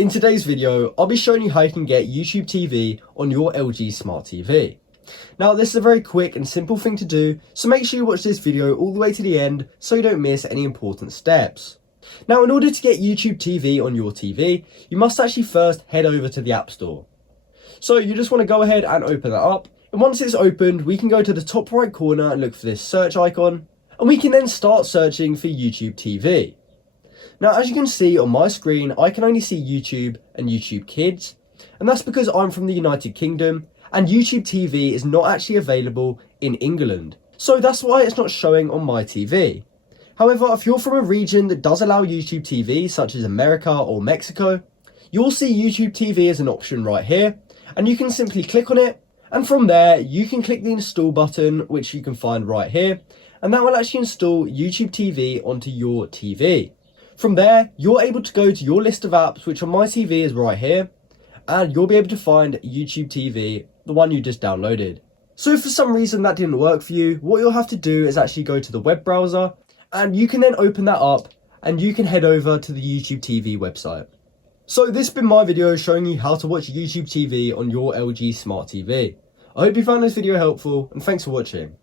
In today's video, I'll be showing you how you can get YouTube TV on your LG Smart TV. Now, this is a very quick and simple thing to do, so make sure you watch this video all the way to the end so you don't miss any important steps. Now, in order to get YouTube TV on your TV, you must actually first head over to the App Store. So you just want to go ahead and open that up, and once it's opened, we can go to the top right corner and look for this search icon, and we can then start searching for YouTube TV. Now, as you can see on my screen, I can only see YouTube and YouTube Kids, and that's because I'm from the United Kingdom and YouTube TV is not actually available in England. So that's why it's not showing on my TV. However, if you're from a region that does allow YouTube TV, such as America or Mexico, you'll see YouTube TV as an option right here, and you can simply click on it, and from there, you can click the install button, which you can find right here, and that will actually install YouTube TV onto your TV. From there, you're able to go to your list of apps, which on my TV is right here, and you'll be able to find YouTube TV, the one you just downloaded. So if for some reason that didn't work for you, what you'll have to do is actually go to the web browser, and you can then open that up, and you can head over to the YouTube TV website. So this has been my video showing you how to watch YouTube TV on your LG Smart TV. I hope you found this video helpful, and thanks for watching.